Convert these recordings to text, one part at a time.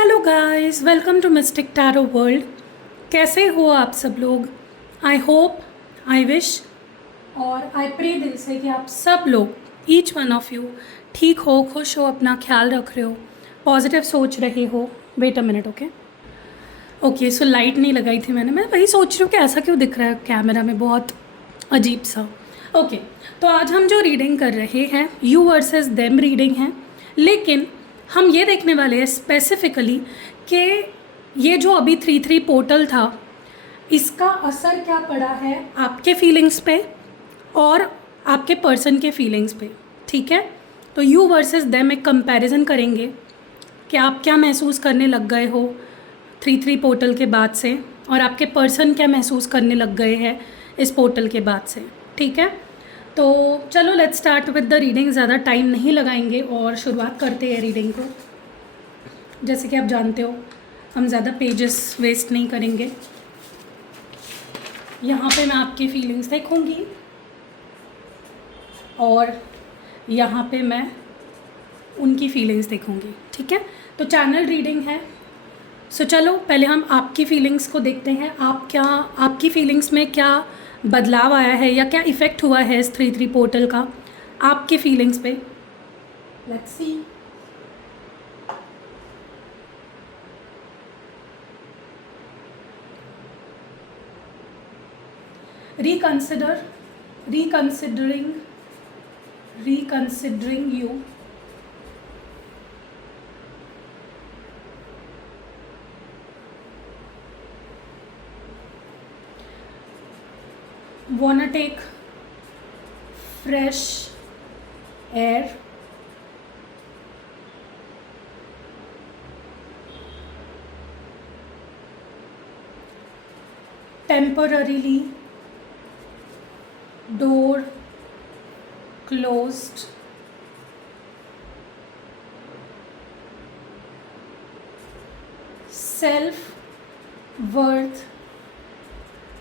Hello guys, welcome to mystic tarot world. कैसे हो आप सब लोग? आई होप, आई विश और आई प्रे दिल से कि आप सब लोग, ईच वन ऑफ यू, ठीक हो, खुश हो, अपना ख्याल रख रहे हो, पॉजिटिव सोच रहे हो। Wait a minute, okay so light नहीं लगाई थी मैं वही सोच रही हूँ कि ऐसा क्यों दिख रहा है कैमरा में, बहुत अजीब सा। ओके, तो आज हम जो रीडिंग कर रहे हैं यू वर्सेस देम रीडिंग है, लेकिन हम ये देखने वाले हैं स्पेसिफिकली कि ये जो अभी 3-3 पोर्टल था, इसका असर क्या पड़ा है आपके फीलिंग्स पे और आपके पर्सन के फीलिंग्स पे। ठीक है, तो यू वर्सेस देम एक कंपैरिजन करेंगे कि आप क्या महसूस करने लग गए हो 3-3 पोर्टल के बाद से, और आपके पर्सन क्या महसूस करने लग गए हैं इस पोर्टल के बाद से। ठीक है, तो चलो let's start with the reading. ज़्यादा टाइम नहीं लगाएंगे और शुरुआत करते हैं रीडिंग को। जैसे कि आप जानते हो, हम ज़्यादा पेजेस वेस्ट नहीं करेंगे। यहाँ पे मैं आपकी फीलिंग्स देखूँगी और यहाँ पे मैं उनकी फीलिंग्स देखूँगी। ठीक है, तो चैनल रीडिंग है, सो चलो पहले हम आपकी फीलिंग्स को देखते हैं। आपकी फीलिंग्स में क्या बदलाव आया है या क्या इफ़ेक्ट हुआ है इस 3-3 पोर्टल का आपके फीलिंग्स पे। Let's see. reconsidering you, wanna take fresh air, temporarily door closed, self worth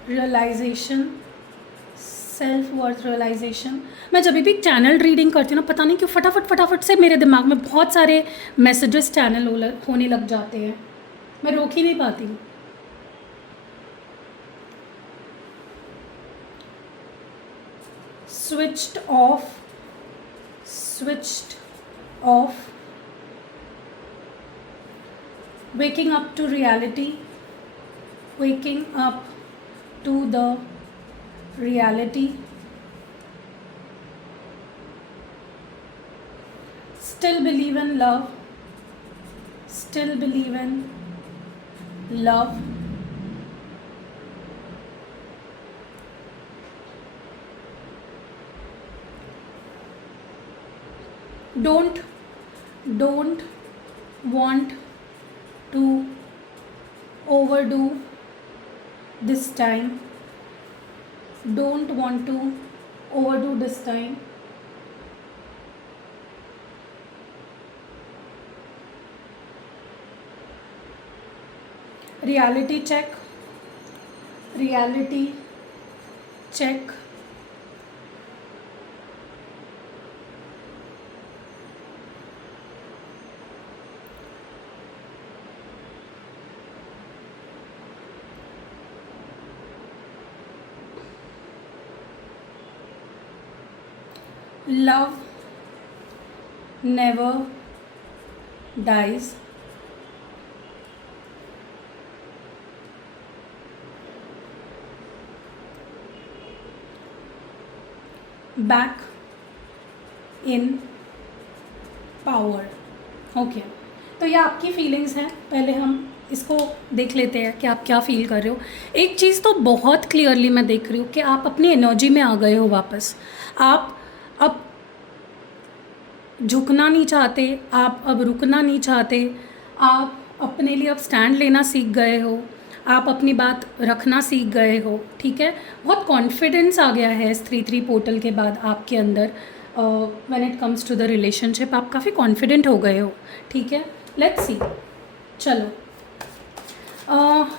realization। मैं जब भी चैनल रीडिंग करती हूँ ना, पता नहीं क्यों फटाफट से मेरे दिमाग में बहुत सारे मैसेजेस चैनल होने लग जाते हैं, मैं रोक ही नहीं पाती हूँ। switched off, waking up to the reality, still believe in love, don't want to overdo this time, reality check, love never dies, back in power। Okay, तो ये आपकी फीलिंग्स हैं। पहले हम इसको देख लेते हैं कि आप क्या फील कर रहे हो। एक चीज़ तो बहुत क्लियरली मैं देख रही हूँ कि आप अपनी एनर्जी में आ गए हो वापस। आप अब झुकना नहीं चाहते, आप अब रुकना नहीं चाहते, आप अपने लिए अब स्टैंड लेना सीख गए हो, आप अपनी बात रखना सीख गए हो। ठीक है, बहुत कॉन्फिडेंस आ गया है इस 3-3 पोर्टल के बाद आपके अंदर। When it comes to the relationship आप काफ़ी कॉन्फिडेंट हो गए हो। ठीक है, लेट्स सी। चलो,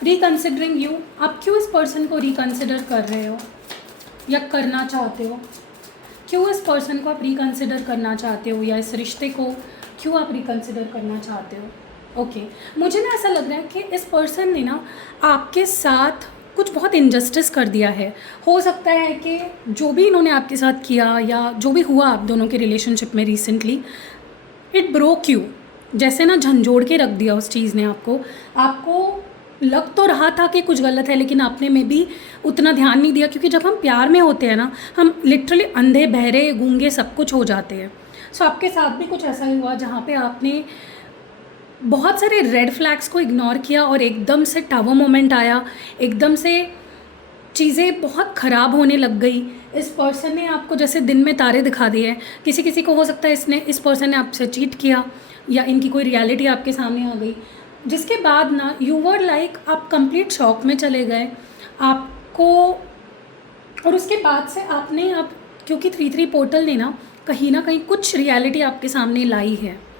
रिकन्सिडरिंग यू, आप क्यों इस पर्सन को रिकन्सिडर कर रहे हो या करना चाहते हो? क्यों इस पर्सन को आप रिकन्सिडर करना चाहते हो या इस रिश्ते को क्यों आप रिकन्सिडर करना चाहते हो? ओके, मुझे ना ऐसा लग रहा है कि इस पर्सन ने ना आपके साथ कुछ बहुत इनजस्टिस कर दिया है। हो सकता है कि जो भी इन्होंने आपके साथ किया या जो भी हुआ आप दोनों के रिलेशनशिप में रिसेंटली, इट ब्रोक यू। जैसे ना झंझोड़ के रख दिया उस चीज़ ने आपको। आपको लग तो रहा था कि कुछ गलत है, लेकिन आपने में भी उतना ध्यान नहीं दिया, क्योंकि जब हम प्यार में होते हैं ना, हम लिटरली अंधे बहरे गूंगे सब कुछ हो जाते हैं। सो आपके साथ भी कुछ ऐसा ही हुआ जहाँ पे आपने बहुत सारे रेड फ्लैग्स को इग्नोर किया और एकदम से टावर मोमेंट आया, एकदम से चीज़ें बहुत ख़राब होने लग गई। इस पर्सन ने आपको जैसे दिन में तारे दिखा दिए हैं। किसी किसी को हो सकता है इस पर्सन ने आपसे चीट किया, या इनकी कोई रियलिटी आपके सामने आ गई, जिसके बाद ना यू वर लाइक आप कंप्लीट शॉक में चले गए आपको। और उसके बाद से आपने अब, क्योंकि 3-3 पोर्टल ने ना कहीं कुछ रियलिटी आपके सामने लाई है,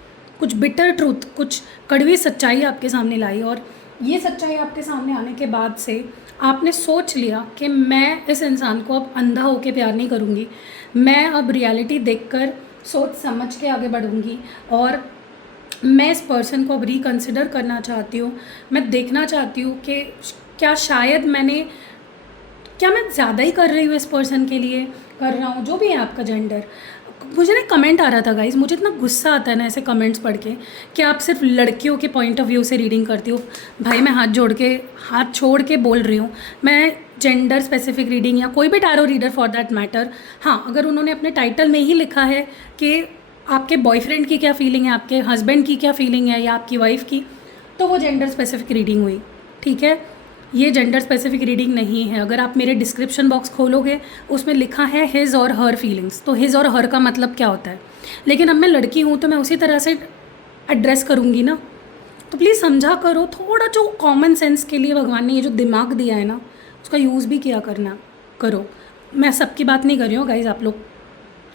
कुछ बिटर ट्रूथ, कुछ कड़वी सच्चाई आपके सामने लाई। और ये सच्चाई आपके सामने आने के बाद से आपने सोच लिया कि मैं इस इंसान को अब अंधा होके प्यार नहीं करूँगी, मैं अब रियलिटी देखकर सोच समझ के आगे बढ़ूँगी, और मैं इस पर्सन को अब रिकंसिडर करना चाहती हूँ। मैं देखना चाहती हूँ कि क्या शायद क्या मैं ज़्यादा ही कर रही हूँ इस पर्सन के लिए, कर रहा हूँ, जो भी है आपका जेंडर। मुझे ना कमेंट आ रहा था गाइस, मुझे इतना गुस्सा आता है ना ऐसे कमेंट्स पढ़ के कि आप सिर्फ लड़कियों के पॉइंट ऑफ व्यू से रीडिंग करती हो। भाई मैं हाथ छोड़ के बोल रही हूँ, मैं जेंडर स्पेसिफिक रीडिंग या कोई भी tarot reader for that matter, हाँ, अगर उन्होंने अपने टाइटल में ही लिखा है कि आपके बॉयफ्रेंड की क्या फीलिंग है, आपके हस्बैंड की क्या फीलिंग है, या आपकी वाइफ की, तो वो जेंडर स्पेसिफिक रीडिंग हुई, ठीक है। ये जेंडर स्पेसिफिक रीडिंग नहीं है। अगर आप मेरे डिस्क्रिप्शन बॉक्स खोलोगे, उसमें लिखा है हिज और हर फीलिंग्स, तो हिज और हर का मतलब क्या होता है। लेकिन अब मैं लड़की हूँ तो मैं उसी तरह से एड्रेस करूँगी ना, तो प्लीज़ समझा करो थोड़ा। जो कॉमन सेंस के लिए भगवान ने ये जो दिमाग दिया है ना, उसका यूज़ भी किया करना करो। मैं सबकी बात नहीं कर रही हूँ गाइज, आप लोग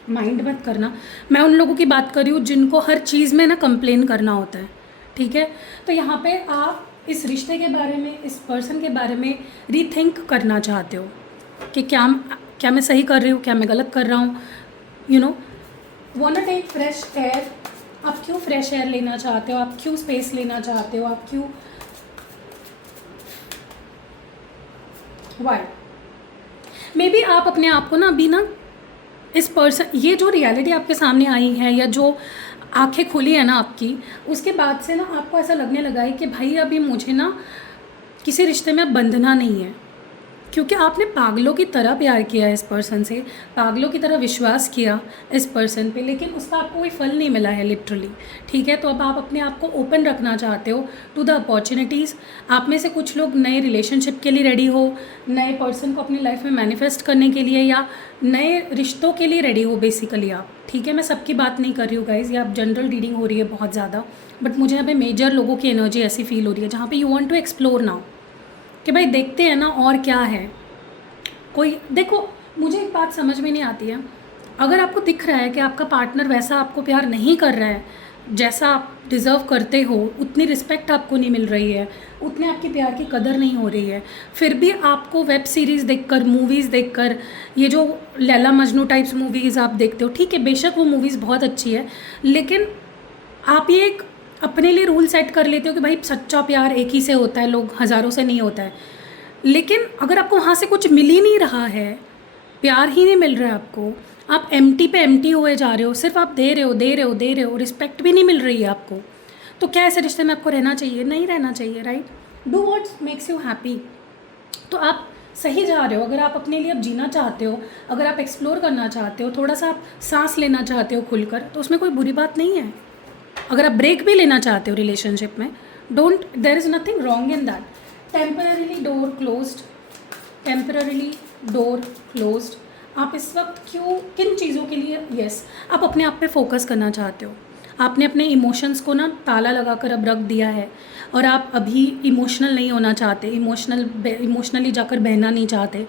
माइंड मत करना। मैं उन लोगों की बात कर रही हूँ जिनको हर चीज़ में ना कंप्लेन करना होता है, ठीक है। तो यहाँ पे आप इस रिश्ते के बारे में, इस पर्सन के बारे में रीथिंक करना चाहते हो कि क्या मैं सही कर रही हूँ, क्या मैं गलत कर रहा हूँ, you know. Want to take fresh air. आप क्यों फ्रेश एयर लेना चाहते हो, आप क्यों स्पेस लेना चाहते हो, आप क्यों, वाई। मे बी आप अपने आप को ना अभी ना इस पर्सन, ये जो रियलिटी आपके सामने आई है या जो आंखें खुली है ना आपकी, उसके बाद से ना आपको ऐसा लगने लगा है कि भाई अभी मुझे ना किसी रिश्ते में बंधना नहीं है, क्योंकि आपने पागलों की तरह प्यार किया इस पर्सन से, पागलों की तरह विश्वास किया इस पर्सन पे, लेकिन उसका आपको कोई फल नहीं मिला है लिटरली, ठीक है। तो अब आप अपने आप को ओपन रखना चाहते हो टू द अपॉर्चुनिटीज़। आप में से कुछ लोग नए रिलेशनशिप के लिए रेडी हो, नए पर्सन को अपनी लाइफ में मैनिफेस्ट करने के लिए, या नए रिश्तों के लिए रेडी हो बेसिकली आप, ठीक है। मैं सबकी बात नहीं कर रही हूँ गाइज, ये आप जनरल रीडिंग हो रही है बहुत ज़्यादा, बट मुझे यहाँ पे मेजर लोगों की एनर्जी ऐसी फील हो रही है जहाँ पे you want to explore now कि भाई देखते हैं ना और क्या है। कोई देखो, मुझे एक बात समझ में नहीं आती है, अगर आपको दिख रहा है कि आपका पार्टनर वैसा आपको प्यार नहीं कर रहा है जैसा आप डिज़र्व करते हो, उतनी रिस्पेक्ट आपको नहीं मिल रही है, उतने आपके प्यार की कदर नहीं हो रही है, फिर भी आपको वेब सीरीज़ देखकर, मूवीज़ देखकर, ये जो लैला मजनू टाइप्स मूवीज़ आप देखते हो, ठीक है, बेशक वो मूवीज़ बहुत अच्छी है, लेकिन आप ये एक अपने लिए रूल सेट कर लेते हो कि भाई सच्चा प्यार एक ही से होता है, लोग हज़ारों से नहीं होता है। लेकिन अगर आपको वहाँ से कुछ मिल ही नहीं रहा है, प्यार ही नहीं मिल रहा है आपको, आप एम्प्टी पे एम्प्टी हुए जा रहे हो, सिर्फ आप दे रहे हो, रिस्पेक्ट भी नहीं मिल रही है आपको, तो क्या ऐसे रिश्ते में आपको रहना चाहिए? नहीं रहना चाहिए, right. Do what makes you happy. तो आप सही जा रहे हो। अगर आप अपने लिए अब जीना चाहते हो, अगर आप एक्सप्लोर करना चाहते हो, थोड़ा सा आप सांस लेना चाहते हो खुलकर, तो उसमें कोई बुरी बात नहीं है। अगर आप ब्रेक भी लेना चाहते हो रिलेशनशिप में, there is nothing wrong in that. Temporarily door closed. आप इस वक्त किन चीज़ों के लिए, आप अपने आप पे फोकस करना चाहते हो। आपने अपने इमोशंस को ना ताला लगाकर अब रख दिया है, और आप अभी इमोशनल नहीं होना चाहते, इमोशनली जाकर बहना नहीं चाहते,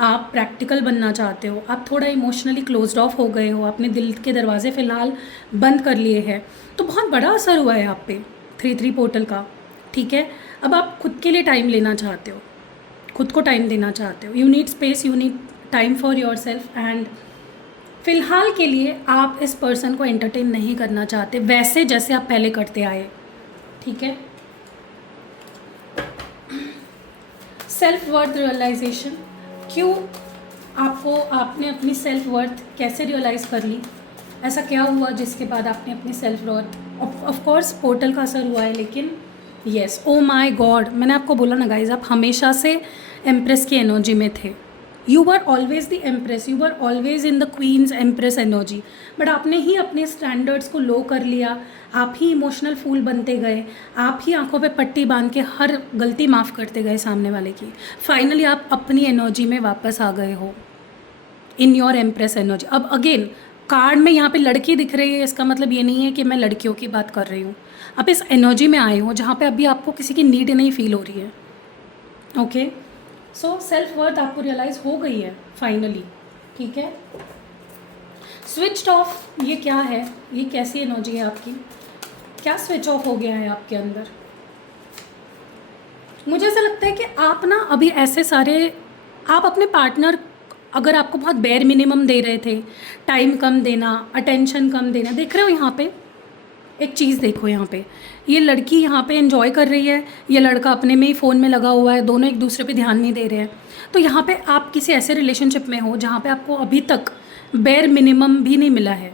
आप प्रैक्टिकल बनना चाहते हो। आप थोड़ा इमोशनली क्लोज्ड ऑफ हो गए हो, अपने दिल के दरवाजे फ़िलहाल बंद कर लिए हैं, तो बहुत बड़ा असर हुआ है आप पे 3-3 पोर्टल का, ठीक है। अब आप खुद के लिए टाइम लेना चाहते हो, खुद को टाइम देना चाहते हो। You need space, you need time for your self, and फ़िलहाल के लिए आप इस पर्सन को एंटरटेन नहीं करना चाहते वैसे जैसे आप पहले करते आए, ठीक है। सेल्फ वर्थ रियलाइजेशन, क्यों आपने अपनी सेल्फ वर्थ कैसे रियलाइज़ कर ली, ऐसा क्या हुआ जिसके बाद आपने अपनी self worth, of course portal का असर हुआ है, लेकिन यस, ओ माय गॉड, मैंने आपको बोला ना गाइज, आप हमेशा से एम्प्रेस की एनर्जी में थे। You were always the empress, you were always in the queens empress energy, but आपने ही अपने स्टैंडर्ड्स को लो कर लिया, आप ही इमोशनल फूल बनते गए, आप ही आंखों पे पट्टी बांध के हर गलती माफ़ करते गए सामने वाले की। फाइनली आप अपनी एनर्जी में वापस आ गए हो, इन योर एम्प्रेस एनर्जी। अब अगेन कार्ड में यहाँ पे लड़की दिख रही है, इसका मतलब ये नहीं है कि मैं लड़कियों की बात कर रही हूँ। आप इस एनर्जी में आए हो जहाँ पे अभी आपको किसी की नीड नहीं फील हो रही है। ओके, सो सेल्फ वर्थ आपको रियलाइज़ हो गई है फाइनली, ठीक है। स्विच्ड ऑफ, ये क्या है, ये कैसी एनर्जी है आपकी, क्या स्विच ऑफ हो गया है आपके अंदर। मुझे ऐसा लगता है कि आप ना अभी ऐसे सारे, आप अपने पार्टनर अगर आपको बहुत बेयर मिनिमम दे रहे थे, टाइम कम देना, अटेंशन कम देना, देख रहे हो यहाँ पे एक चीज़ देखो, यहाँ पे ये लड़की यहाँ पे एंजॉय कर रही है, ये लड़का अपने में ही फ़ोन में लगा हुआ है, दोनों एक दूसरे पे ध्यान नहीं दे रहे हैं। तो यहाँ पे आप किसी ऐसे रिलेशनशिप में हो जहाँ पे आपको अभी तक बेयर मिनिमम भी नहीं मिला है,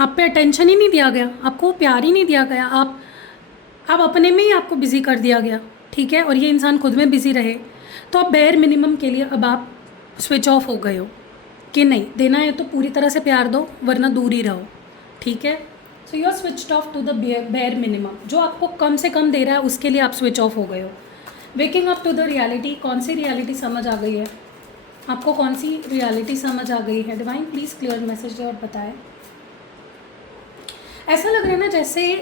आप पे अटेंशन ही नहीं दिया गया, आपको प्यार ही नहीं दिया गया, आप अपने में ही आपको बिज़ी कर दिया गया, ठीक है, और ये इंसान खुद में बिज़ी रहे, तो आप बेयर मिनिमम के लिए अब आप स्विच ऑफ हो गए हो कि नहीं, देना है तो पूरी तरह से प्यार दो, वरना दूर ही रहो, ठीक है। So you are switched off to the bare minimum, जो आपको कम से कम दे रहा है उसके लिए आप स्विच ऑफ हो गए हो। Waking up to the reality, कौन सी रियलिटी समझ आ गई है आपको, कौन सी रियलिटी समझ आ गई है, डिवाइन प्लीज़ क्लियर मैसेज दे और बताएं। ऐसा लग रहा है ना जैसे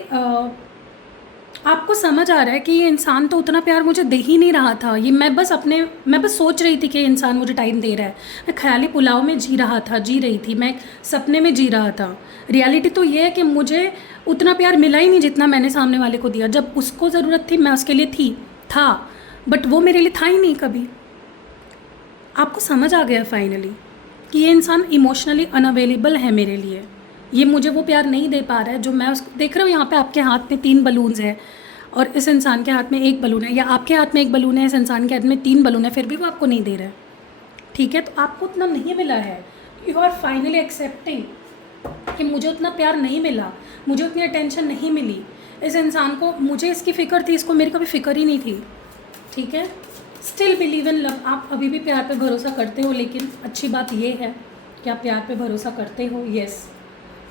आपको समझ आ रहा है कि ये इंसान तो उतना प्यार मुझे दे ही नहीं रहा था, ये मैं बस सोच रही थी कि ये इंसान मुझे टाइम दे रहा है, मैं ख्याली पुलाव में जी रही थी, मैं सपने में जी रहा था। रियलिटी तो ये है कि मुझे उतना प्यार मिला ही नहीं जितना मैंने सामने वाले को दिया। जब उसको ज़रूरत थी मैं उसके लिए था, बट वो मेरे लिए था ही नहीं कभी। आपको समझ आ गया फाइनली कि ये इंसान इमोशनली अनअवेलेबल है मेरे लिए, ये मुझे वो प्यार नहीं दे पा रहा है जो मैं उसको देख रहा हूँ। यहाँ पे आपके हाथ में 3 बलून्स है और इस इंसान के हाथ में 1 बलून है, या आपके हाथ में 1 बलून है, इस इंसान के हाथ में 3 बलून है, फिर भी वो आपको नहीं दे रहा है, ठीक है। तो आपको उतना नहीं मिला है, यू आर फाइनली एक्सेप्टिंग कि मुझे उतना प्यार नहीं मिला, मुझे उतनी अटेंशन नहीं मिली, इस इंसान को, मुझे इसकी फ़िक्र थी, इसको मेरी कभी फ़िक्र ही नहीं थी, ठीक है। स्टिल बिलीव इन लव, आप अभी भी प्यार पे भरोसा करते हो, लेकिन अच्छी बात ये है कि आप प्यार पे भरोसा करते हो। येस,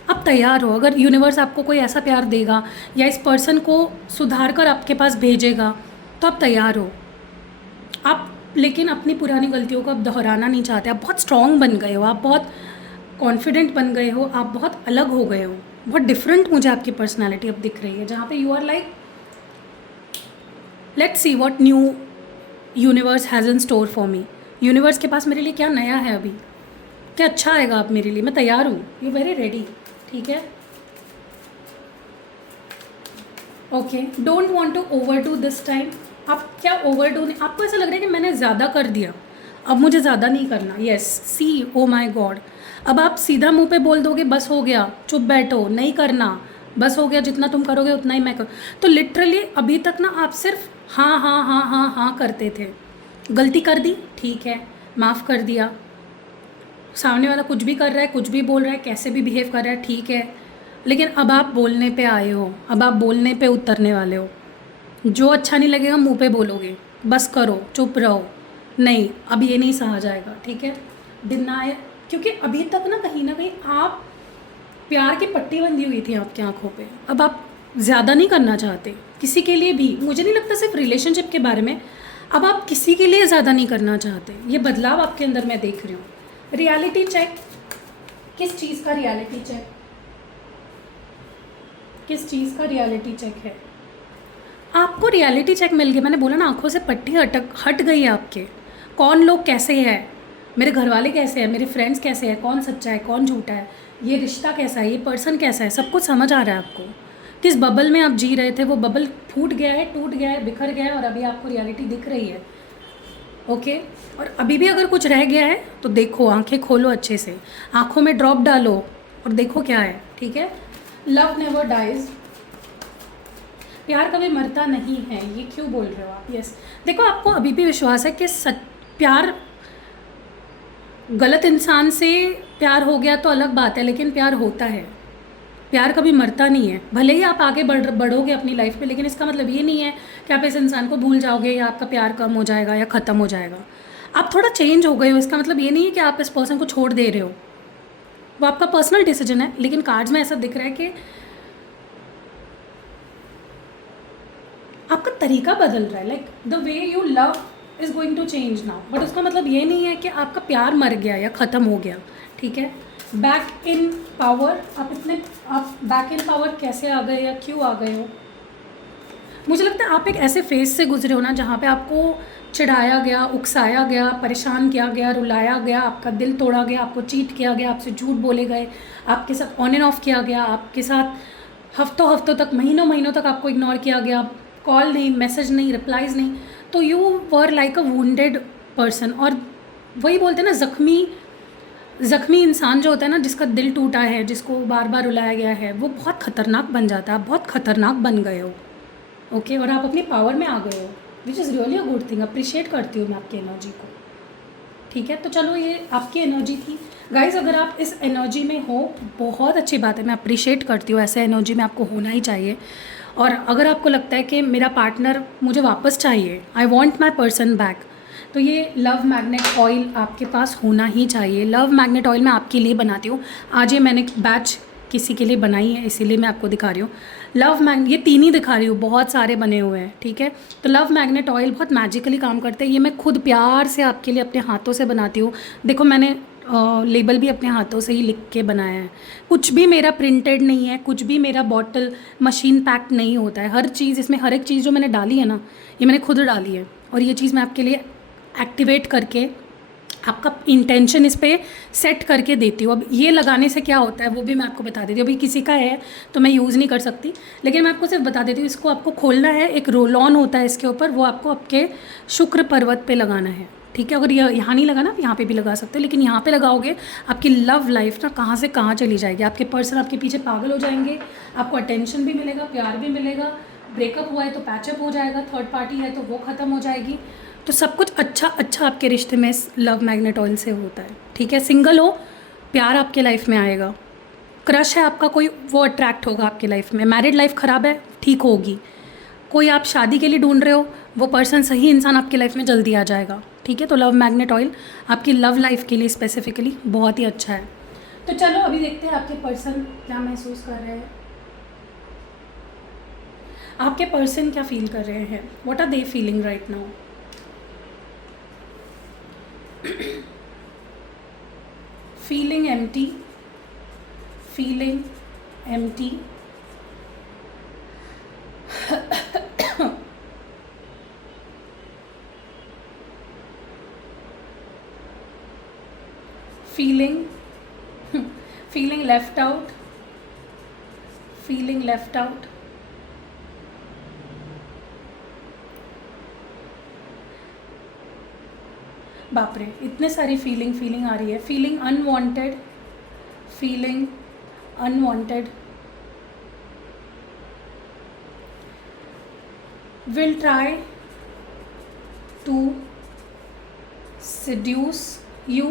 आप तैयार हो, अगर यूनिवर्स आपको कोई ऐसा प्यार देगा या इस पर्सन को सुधार कर आपके पास भेजेगा तो आप तैयार हो। आप लेकिन अपनी पुरानी गलतियों को आप दोहराना नहीं चाहते, आप बहुत स्ट्रॉन्ग बन गए हो, आप बहुत कॉन्फिडेंट बन गए हो, आप बहुत अलग हो गए हो, बहुत डिफरेंट मुझे आपकी पर्सनैलिटी अब दिख रही है, जहाँ पे you are like let's see what new universe has in store for me. Universe के पास मेरे लिए क्या नया है, अभी क्या अच्छा आएगा आप मेरे लिए, मैं तैयार हूँ, यू वेरी रेडी, ठीक है। Okay, don't want to overdo this time, आप क्या ओवरडू नहीं, आपको ऐसा लग रहा है कि मैंने ज़्यादा कर दिया, अब मुझे ज़्यादा नहीं करना। Yes, see, oh my God, अब आप सीधा मुंह पे बोल दोगे बस हो गया, चुप बैठो, नहीं करना, बस हो गया, जितना तुम करोगे उतना ही मैं करूँ। तो लिटरली अभी तक ना आप सिर्फ हाँ हाँ हाँ हाँ हाँ करते थे, गलती कर दी, ठीक है, माफ़ कर दिया, सामने वाला कुछ भी कर रहा है, कुछ भी बोल रहा है, कैसे भी बिहेव कर रहा है, ठीक है, लेकिन अब आप बोलने पे आए हो, अब आप बोलने पे उतरने वाले हो। जो अच्छा नहीं लगेगा मुंह पे बोलोगे, बस करो, चुप रहो, नहीं अब ये नहीं सहा जाएगा, ठीक है। डिनाय, क्योंकि अभी तक ना कहीं आप प्यार की पट्टी बंधी हुई थी आपकी आंखों पे, अब आप ज़्यादा नहीं करना चाहते किसी के लिए भी, मुझे नहीं लगता सिर्फ रिलेशनशिप के बारे में, अब आप किसी के लिए ज़्यादा नहीं करना चाहते, ये बदलाव आपके अंदर मैं देख रही हूँ। रियलिटी चेक, किस चीज़ का रियलिटी चेक, किस चीज़ का रियलिटी चेक है आपको? रियलिटी चेक मिल गया, मैंने बोला ना आंखों से पट्टी हट गई है आपके। कौन लोग कैसे हैं, मेरे घर वाले कैसे हैं, मेरे फ्रेंड्स कैसे हैं, कौन सच्चा है कौन झूठा है, ये रिश्ता कैसा है, ये पर्सन कैसा है, सब कुछ समझ आ रहा है आपको। किस बबल में आप जी रहे थे वो बबल फूट गया है, टूट गया है, बिखर गया है, और अभी आपको रियलिटी दिख रही है। ओके, और अभी भी अगर कुछ रह गया है तो देखो, आंखें खोलो अच्छे से, आंखों में ड्रॉप डालो और देखो क्या है, ठीक है। लव नेवर डाइज, प्यार कभी मरता नहीं है, ये क्यों बोल रहे हो आप? यस, देखो आपको अभी भी विश्वास है कि प्यार, गलत इंसान से प्यार हो गया तो अलग बात है, लेकिन प्यार होता है, प्यार कभी मरता नहीं है। भले ही आप आगे बढ़ोगे अपनी लाइफ में, लेकिन इसका मतलब ये नहीं है कि आप इस इंसान को भूल जाओगे या आपका प्यार कम हो जाएगा या ख़त्म हो जाएगा। आप थोड़ा चेंज हो गए हो, इसका मतलब ये नहीं है कि आप इस पर्सन को छोड़ दे रहे हो, वो आपका पर्सनल डिसीजन है। लेकिन कार्ड्स में ऐसा दिख रहा है कि आपका तरीका बदल रहा है, like the way you love is going to change now, but उसका मतलब ये नहीं है कि आपका प्यार मर गया या ख़त्म हो गया, ठीक है। बैक इन पावर, आप बैक इन पावर कैसे आ गए या क्यों आ गए हो? मुझे लगता है आप एक ऐसे फेज से गुजरे हो ना जहाँ पे आपको चिढ़ाया गया, उकसाया गया, परेशान किया गया, रुलाया गया, आपका दिल तोड़ा गया, आपको चीट किया गया, आपसे झूठ बोले गए, आपके साथ ऑन एंड ऑफ किया गया, आपके साथ हफ्तों हफ्तों तक, महीनों महीनों तक आपको इग्नोर किया गया, कॉल नहीं, मैसेज नहीं, रिप्लाईज नहीं, तो you were like a wounded person. और वही बोलते हैं ना, ज़ख्मी इंसान जो होता है ना, जिसका दिल टूटा है, जिसको बार बार रुलाया गया है, वो बहुत ख़तरनाक बन जाता है। आप बहुत ख़तरनाक बन गए हो, ओके, और आप अपनी पावर में आ गए हो, which is really a good thing. Appreciate करती हूँ मैं आपकी एनर्जी को, ठीक है। तो चलो, ये आपकी एनर्जी थी गाइज। अगर आप इस एनर्जी में हो, बहुत अच्छी बात है, मैं अप्रिशिएट करती हूँ, ऐसे एनर्जी में आपको होना ही चाहिए। और अगर आपको लगता है कि मेरा पार्टनर मुझे वापस चाहिए, I want my person back, तो ये लव मैग्नेट ऑयल आपके पास होना ही चाहिए। लव मैग्नेट ऑयल मैं आपके लिए बनाती हूँ, आज ये मैंने बैच किसी के लिए बनाई है, इसीलिए मैं आपको दिखा रही हूँ। लव मैग्नेट, ये 3 ही दिखा रही हूँ, बहुत सारे बने हुए हैं, ठीक है। तो लव मैग्नेट ऑयल बहुत मैजिकली काम करते हैं। ये मैं खुद प्यार से आपके लिए अपने हाथों से बनाती हूँ। देखो, मैंने लेबल भी अपने हाथों से ही लिख के बनाया है, कुछ भी मेरा प्रिंटेड नहीं है, कुछ भी मेरा बॉटल मशीन पैक्ड नहीं होता है। हर चीज़ इसमें, हर एक चीज़ जो मैंने डाली है ना, ये मैंने खुद डाली है। और ये चीज़ मैं आपके लिए एक्टिवेट करके आपका इंटेंशन इस पर सेट करके देती हूँ। अब ये लगाने से क्या होता है वो भी मैं आपको बता देती हूँ। अभी किसी का है तो मैं यूज़ नहीं कर सकती, लेकिन मैं आपको सिर्फ बता देती हूँ। इसको आपको खोलना है, एक रोल ऑन होता है इसके ऊपर, वो आपको आपके शुक्र पर्वत पे लगाना है, ठीक है। अगर यहाँ नहीं लगाना, आप यहाँ पे भी लगा सकते हो, लेकिन यहाँ पे लगाओगे आपकी लव लाइफ ना कहाँ से कहाँ चली जाएगी। आपके पर्सन आपके पीछे पागल हो जाएंगे, आपको अटेंशन भी मिलेगा, प्यार भी मिलेगा, ब्रेकअप हुआ है तो पैचअप हो जाएगा, थर्ड पार्टी है तो वो ख़त्म हो जाएगी। तो सब कुछ अच्छा अच्छा आपके रिश्ते में लव मैग्नेट ऑयल से होता है, ठीक है। सिंगल हो, प्यार आपके लाइफ में आएगा। क्रश है आपका कोई, वो अट्रैक्ट होगा आपकी लाइफ में। मैरिड लाइफ ख़राब है, ठीक होगी। कोई आप शादी के लिए ढूंढ रहे हो, वो पर्सन, सही इंसान आपकी लाइफ में जल्दी आ जाएगा, ठीक है। तो लव मैग्नेट ऑयल आपकी लव लाइफ के लिए स्पेसिफिकली बहुत ही अच्छा है। तो चलो अभी देखते हैं आपके पर्सन क्या महसूस कर रहे हैं, आपके पर्सन क्या फील कर रहे हैं, what are they feeling right now. feeling empty, feeling empty, feeling feeling left out, feeling left out, बाप रे, इतने सारी फीलिंग आ रही है। Feeling unwanted, feeling unwanted, will try to seduce you,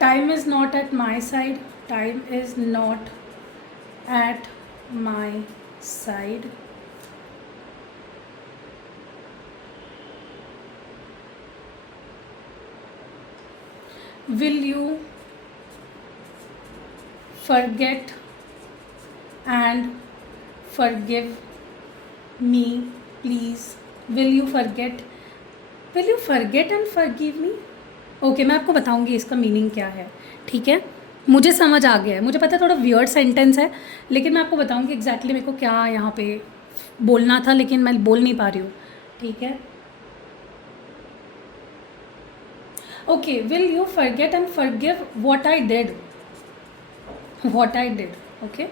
time is not at my side, time is not at my side, will you forget and forgive me please, will you forget and forgive me। Okay, मैं आपको बताऊंगी इसका meaning क्या है, ठीक है। मुझे समझ आ गया है, मुझे पता है थोड़ा वियर्ड सेंटेंस है, लेकिन मैं आपको बताऊंगी एग्जैक्टली मेरे को क्या यहाँ पे बोलना था, लेकिन मैं बोल नहीं पा रही हूँ, ठीक है। Okay, will you forget and forgive what I did? What I did, okay?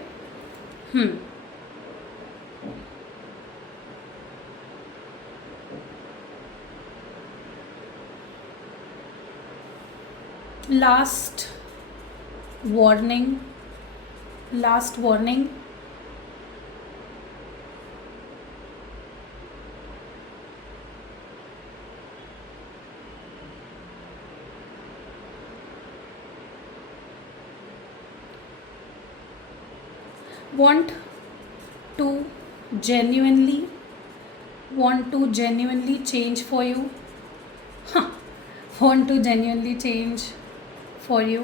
Last warning, last warning, want to genuinely change for you. Want to genuinely change for you.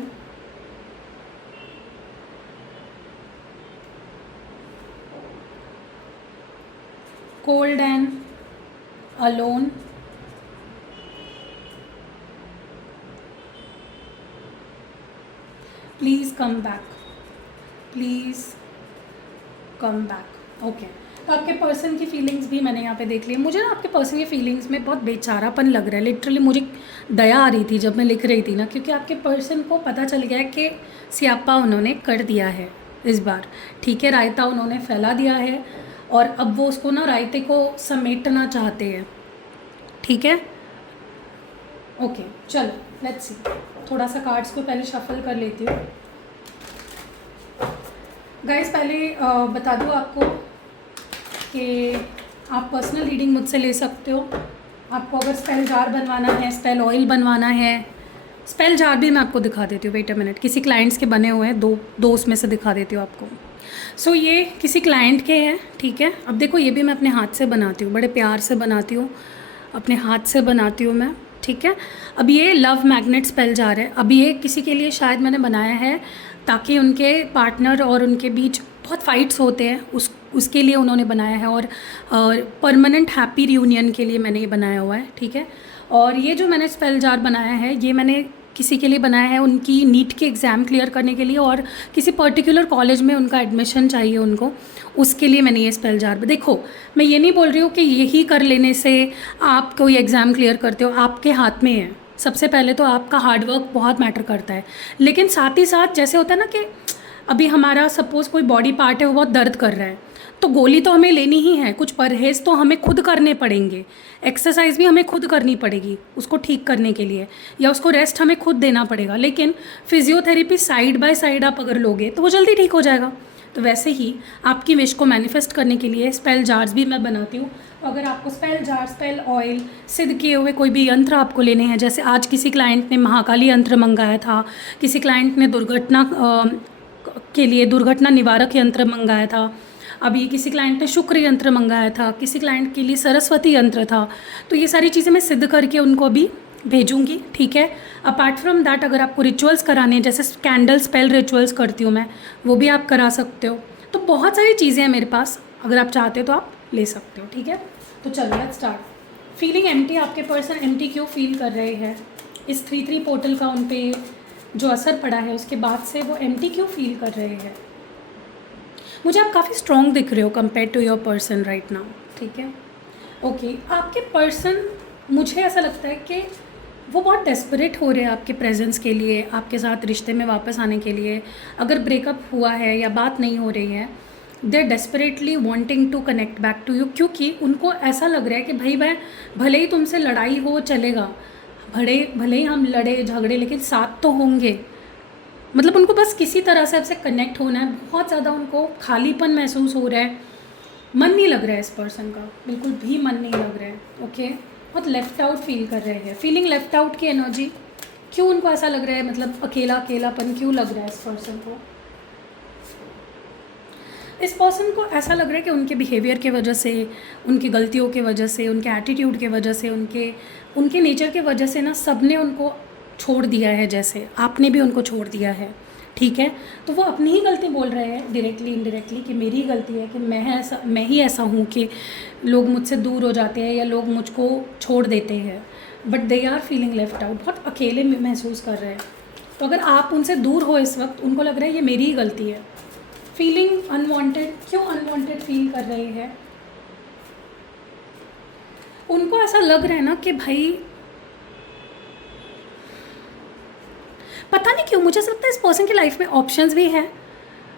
Cold and alone. Please come back. Please come back. Okay, तो आपके person की feelings भी मैंने यहाँ पे देख ली। मुझे ना आपके पर्सन की फीलिंग्स में बहुत बेचारापन लग रहा है। लिटरली मुझे दया आ रही थी जब मैं लिख रही थी ना, क्योंकि आपके पर्सन को पता चल गया है कि स्यापा उन्होंने कर दिया है इस बार। ठीक है, रायता उन्होंने फैला दिया है और अब वो उसको ना रायते को समेटना चाहते हैं। ठीक है, ओके, चलो लेट्स सी। थोड़ा सा कार्ड्स को पहले शफल कर लेती हूँ। गाइस पहले बता दूँ आपको कि आप पर्सनल रीडिंग मुझसे ले सकते हो। आपको अगर स्पेल जार बनवाना है, स्पेल ऑयल बनवाना है, स्पेल जार भी मैं आपको दिखा देती हूँ। वेट अ मिनट, किसी क्लाइंट्स के बने हुए हैं, दो उसमें से दिखा देती हूँ आपको। सो ये किसी क्लाइंट के हैं। ठीक है, अब देखो ये भी मैं अपने हाथ से बनाती हूँ, बड़े प्यार से बनाती हूँ, अपने हाथ से बनाती हूँ मैं। ठीक है, अब ये लव मैग्नेट स्पेल जार है। अब ये किसी के लिए शायद मैंने बनाया है ताकि उनके पार्टनर और उनके बीच बहुत फाइट्स होते हैं, उसके लिए उन्होंने बनाया है, और परमानेंट हैप्पी रियूनियन के लिए मैंने ये बनाया हुआ है। ठीक है, और ये जो मैंने स्पेल जार बनाया है ये मैंने किसी के लिए बनाया है, उनकी नीट के एग्ज़ाम क्लियर करने के लिए, और किसी पर्टिकुलर कॉलेज में उनका एडमिशन चाहिए उनको, उसके लिए मैंने ये स्पेल जार। देखो मैं ये नहीं बोल रही हूँ कि यही कर लेने से आप कोई एग्ज़ाम क्लियर करते हो, आपके हाथ में है। सबसे पहले तो आपका हार्डवर्क बहुत मैटर करता है, लेकिन साथ ही साथ जैसे होता है ना कि अभी हमारा सपोज़ कोई बॉडी पार्ट है वो बहुत दर्द कर रहा है, तो गोली तो हमें लेनी ही है, कुछ परहेज़ तो हमें खुद करने पड़ेंगे, एक्सरसाइज भी हमें खुद करनी पड़ेगी उसको ठीक करने के लिए, या उसको रेस्ट हमें खुद देना पड़ेगा। लेकिन फिजियोथेरेपी साइड बाय साइड आप अगर लोगे तो वो जल्दी ठीक हो जाएगा। तो वैसे ही आपकी विश को मैनिफेस्ट करने के लिए स्पेल जार्स भी मैं बनाती हूँ। अगर आपको स्पेल जार, स्पेल ऑयल, सिद्ध किए हुए कोई भी यंत्र आपको लेने हैं, जैसे आज किसी क्लाइंट ने महाकाली यंत्र मंगाया था, किसी क्लाइंट ने दुर्घटना के लिए दुर्घटना निवारक यंत्र मंगाया था, अभी किसी क्लाइंट ने शुक्र यंत्र मंगाया था, किसी क्लाइंट के लिए सरस्वती यंत्र था, तो ये सारी चीज़ें मैं सिद्ध करके उनको भी भेजूँगी। ठीक है, अपार्ट फ्रॉम दैट अगर आपको रिचुअल्स कराने हैं, जैसे कैंडल स्पेल रिचुअल्स करती हूँ मैं, वो भी आप करा सकते हो। तो बहुत सारी चीज़ें हैं मेरे पास, अगर आप चाहते हो तो आप ले सकते हो। ठीक है, तो चलो लेट्स स्टार्ट। फीलिंग एम्प्टी, आपके पर्सन एम्प्टी क्यों फील कर रहे हैं? इस 3-3 पोर्टल का उन पे जो असर पड़ा है उसके बाद से वो एम्प्टी क्यों फील कर रहे हैं? मुझे आप काफ़ी स्ट्रॉन्ग दिख रहे हो compare to your person right now. ठीक है, ओके, आपके पर्सन, मुझे ऐसा लगता है कि वो बहुत डेस्परेट हो रहे हैं आपके प्रेजेंस के लिए, आपके साथ रिश्ते में वापस आने के लिए। अगर ब्रेकअप हुआ है या बात नहीं हो रही है, they are desperately wanting to connect back to you, क्योंकि उनको ऐसा लग रहा है कि भाई मैं भले ही तुमसे लड़ाई हो चलेगा, भले ही हम लड़े झगड़े, लेकिन साथ तो होंगे। मतलब उनको बस किसी तरह से आपसे कनेक्ट होना है। बहुत ज़्यादा उनको खालीपन महसूस हो रहा है, मन नहीं लग रहा है इस पर्सन का, बिल्कुल भी मन नहीं लग रहा है। ओके, बहुत लेफ़्ट आउट फील कर रहे हैं, फीलिंग लेफ़्ट आउट की एनर्जी। क्यों उनको ऐसा लग रहा है, मतलब अकेलापन क्यों लग रहा है इस पर्सन को? इस पर्सन को ऐसा लग रहा है कि उनके बिहेवियर के वजह से, उनकी गलतियों के वजह से, उनके एटीट्यूड के वजह से, उनके नेचर के वजह से ना सब ने उनको छोड़ दिया है, जैसे आपने भी उनको छोड़ दिया है। ठीक है, तो वो अपनी ही गलती बोल रहे हैं डायरेक्टली इनडायरेक्टली कि मेरी गलती है, कि मैं ही ऐसा हूँ कि लोग मुझसे दूर हो जाते हैं या लोग मुझको छोड़ देते हैं। But they are feeling left out, बहुत अकेले महसूस कर रहे हैं। तो अगर आप उनसे दूर हो इस वक्त, उनको लग रहा है ये मेरी ही गलती है। फीलिंग अनवांटेड, क्यों अनवांटेड फील कर रहे हैं? उनको ऐसा लग रहा है ना कि भाई पता नहीं क्यों, मुझे ऐसा लगता है इस पर्सन की लाइफ में ऑप्शंस भी हैं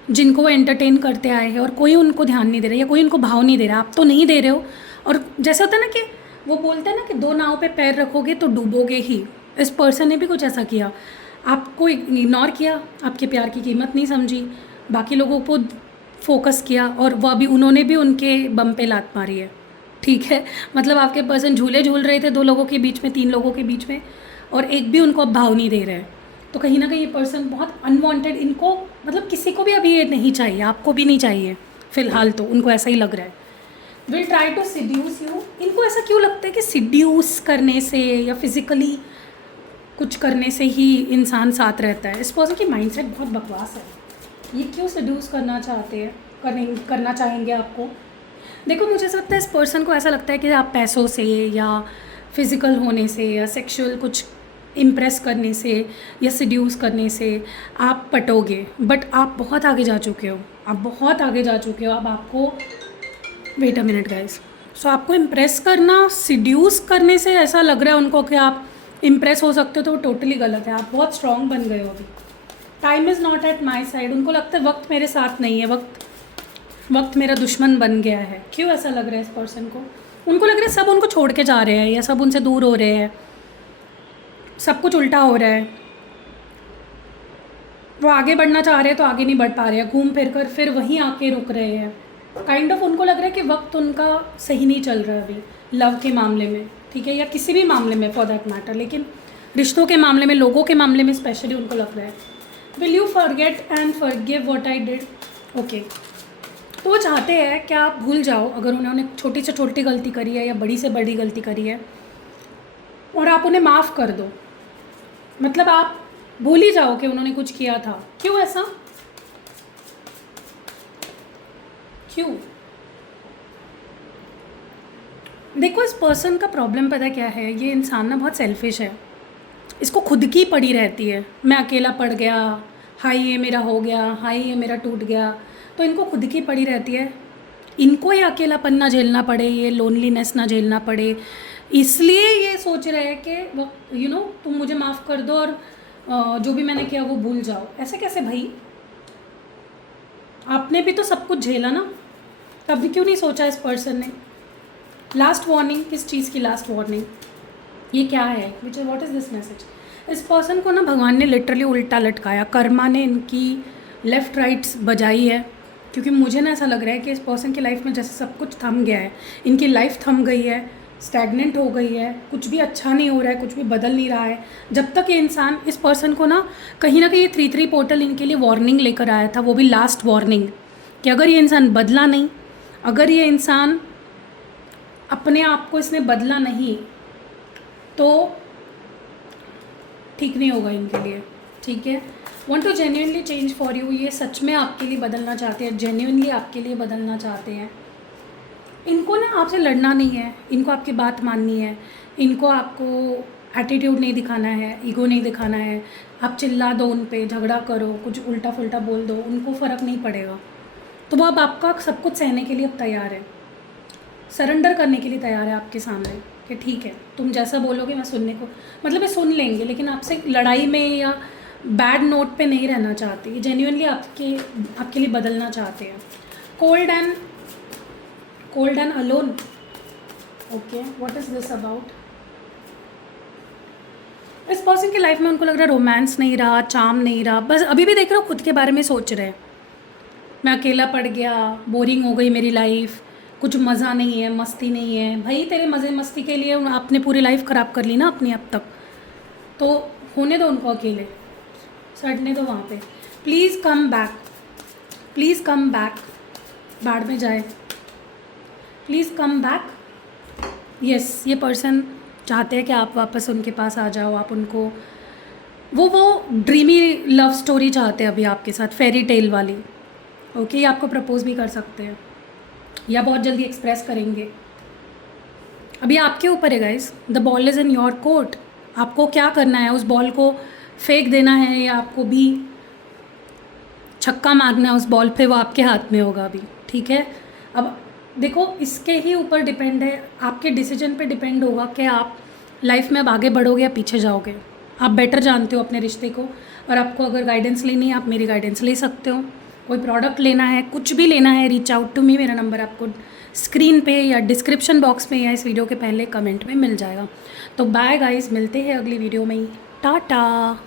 जिनको वो एंटरटेन करते आए हैं, और कोई उनको ध्यान नहीं दे रहा या कोई उनको भाव नहीं दे रहा। आप तो नहीं दे रहे हो, और जैसे होता है ना कि वो बोलते हैं ना कि 2 नाव पे पैर रखोगे तो डूबोगे ही। इस पर्सन ने भी कुछ ऐसा किया, आपको इग्नोर किया, आपके प्यार की कीमत नहीं समझी, बाकी लोगों को फोकस किया और वह भी उन्होंने भी उनके बम पे लात मारी है, ठीक है। मतलब आपके पर्सन झूले झूल रहे थे 2 लोगों के बीच में, 3 लोगों के बीच में, और एक भी उनको अब भाव नहीं दे रहा है। तो कहीं ना कहीं ये पर्सन बहुत अनवांटेड, इनको मतलब किसी को भी अभी ये नहीं चाहिए, आपको भी नहीं चाहिए फ़िलहाल, तो उनको ऐसा ही लग रहा है। Will try to seduce you. इनको ऐसा क्यों लगता है कि सिड्यूस करने से या फिज़िकली कुछ करने से ही इंसान साथ रहता है। इस पर्सन की माइंडसेट बहुत बकवास है। ये क्यों सिड्यूस करना चाहते हैं, करना चाहेंगे आपको? देखो, मुझे ऐसा लगता है इस पर्सन को ऐसा लगता है कि आप पैसों से या फिज़िकल होने से या सेक्सुअल कुछ इम्प्रेस करने से या सिड्यूस करने से आप पटोगे, बट आप बहुत आगे जा चुके हो, आप बहुत आगे जा चुके हो। अब आपको वेट अ मिनट गाइस, सो आपको इम्प्रेस करना, सिड्यूस करने से ऐसा लग रहा है उनको कि आप इम्प्रेस हो सकते हो, तो वो टोटली गलत है। आप बहुत स्ट्रॉन्ग बन गए हो अभी। Time is not at my side. उनको लगता है वक्त मेरे साथ नहीं है, वक्त मेरा दुश्मन बन गया है। क्यों ऐसा लग रहा है इस पर्सन को? उनको लग रहा है सब उनको छोड़ के जा रहे हैं या सब उनसे दूर हो रहे हैं, सब कुछ उल्टा हो रहा है। वो आगे बढ़ना चाह रहे हैं तो आगे नहीं बढ़ पा रहे हैं, घूम फिर कर फिर वहीं आके रुक रहे हैं। काइंड ऑफ उनको लग रहा है कि वक्त उनका सही नहीं चल रहा है अभी लव के मामले में, ठीक है, या किसी भी मामले में फॉर दैट मैटर, लेकिन रिश्तों के मामले में, लोगों के मामले में स्पेशली उनको लग रहा है। Will you forget and forgive what I did? Okay, तो वो चाहते हैं कि आप भूल जाओ अगर उन्होंने छोटी से छोटी गलती करी है या बड़ी से बड़ी गलती करी है, और आप उन्हें माफ़ कर दो। मतलब आप भूल ही जाओ कि उन्होंने कुछ किया था। क्यों ऐसा? क्यों? देखो, इस पर्सन का प्रॉब्लम पता क्या है, ये इंसान ना बहुत सेल्फिश है। इसको खुद की पड़ी रहती है, मैं अकेला पड़ गया, हाय ये मेरा हो गया, हाय ये मेरा टूट गया। तो इनको खुद की पड़ी रहती है, इनको ये अकेलापन ना झेलना पड़े, ये लोनलीनेस ना झेलना पड़े, इसलिए ये सोच रहे हैं कि यू नो तुम मुझे माफ़ कर दो और जो भी मैंने किया वो भूल जाओ। ऐसे कैसे भाई? आपने भी तो सब कुछ झेला ना, तब भी क्यों नहीं सोचा इस पर्सन ने? लास्ट वार्निंग, किस चीज़ की लास्ट वार्निंग? ये क्या है? विच व्हाट इज़ दिस मैसेज? इस पर्सन को ना भगवान ने लिटरली उल्टा लटकाया, कर्मा ने इनकी लेफ़्ट राइट्स बजाई है। क्योंकि मुझे ना ऐसा लग रहा है कि इस पर्सन की लाइफ में जैसे सब कुछ थम गया है, इनकी लाइफ थम गई है, स्टैगनेंट हो गई है, कुछ भी अच्छा नहीं हो रहा है, कुछ भी बदल नहीं रहा है। जब तक ये इंसान, इस पर्सन को ना कहीं ये 3-3 पोर्टल इनके लिए वार्निंग लेकर आया था, वो भी लास्ट वार्निंग, कि अगर ये इंसान बदला नहीं, अगर ये इंसान अपने आप को इसने बदला नहीं तो ठीक नहीं होगा इनके लिए, ठीक है। Want to genuinely change for you, ये सच में आपके लिए बदलना चाहते हैं, जेन्यूनली आपके लिए बदलना चाहते हैं। इनको ना आपसे लड़ना नहीं है, इनको आपकी बात माननी है, इनको आपको एटीट्यूड नहीं दिखाना है, ईगो नहीं दिखाना है। आप चिल्ला दो उन पे, झगड़ा करो, कुछ उल्टा फुल्टा बोल दो, उनको फ़र्क नहीं पड़ेगा। तो वो अब आपका सब कुछ सहने के लिए अब तैयार है, सरेंडर करने के लिए तैयार है आपके सामने कि ठीक है तुम जैसा बोलोगे मैं सुनने को, मतलब ये सुन लेंगे, लेकिन आपसे लड़ाई में या बैड नोट पे नहीं रहना चाहते। ये जेन्युइनली आपके लिए बदलना चाहते हैं। Cold and alone, okay, what is this about? इस पर्सन की लाइफ में उनको लग रहा है रोमांस नहीं रहा, चार्म नहीं रहा, बस अभी भी देख रहे हो खुद के बारे में सोच रहे हैं, मैं अकेला पड़ गया, बोरिंग हो गई मेरी लाइफ, कुछ मज़ा नहीं है, मस्ती नहीं है। भाई तेरे मज़े मस्ती के लिए आपने पूरी लाइफ ख़राब कर ली ना अपनी अब तक, तो होने दो उनको अकेले, सड़ने दो वहाँ पे। Please come back, please come back, बाढ़ में जाए, प्लीज़ कम बैक। यस, ये पर्सन चाहते हैं कि आप वापस उनके पास आ जाओ, आप उनको वो ड्रीमी लव स्टोरी चाहते हैं अभी आपके साथ, फेरी टेल वाली। ओके, आपको प्रपोज भी कर सकते हैं या बहुत जल्दी एक्सप्रेस करेंगे। अभी आपके ऊपर है guys, the ball is in your court. आपको क्या करना है? उस बॉल को फेंक देना है या आपको भी छक्का मारना है उस बॉल पे, वो आपके हाथ में होगा अभी, ठीक है। अब देखो, इसके ही ऊपर डिपेंड है, आपके डिसीजन पे डिपेंड होगा कि आप लाइफ में अब आगे बढ़ोगे या पीछे जाओगे। आप बेटर जानते हो अपने रिश्ते को, और आपको अगर गाइडेंस लेनी है आप मेरी गाइडेंस ले सकते हो। कोई प्रोडक्ट लेना है, कुछ भी लेना है, रीच आउट टू मी। मेरा नंबर आपको स्क्रीन पे या डिस्क्रिप्शन बॉक्स में या इस वीडियो के पहले कमेंट में मिल जाएगा। तो बाय गाइस, मिलते हैं अगली वीडियो में ही। टाटा।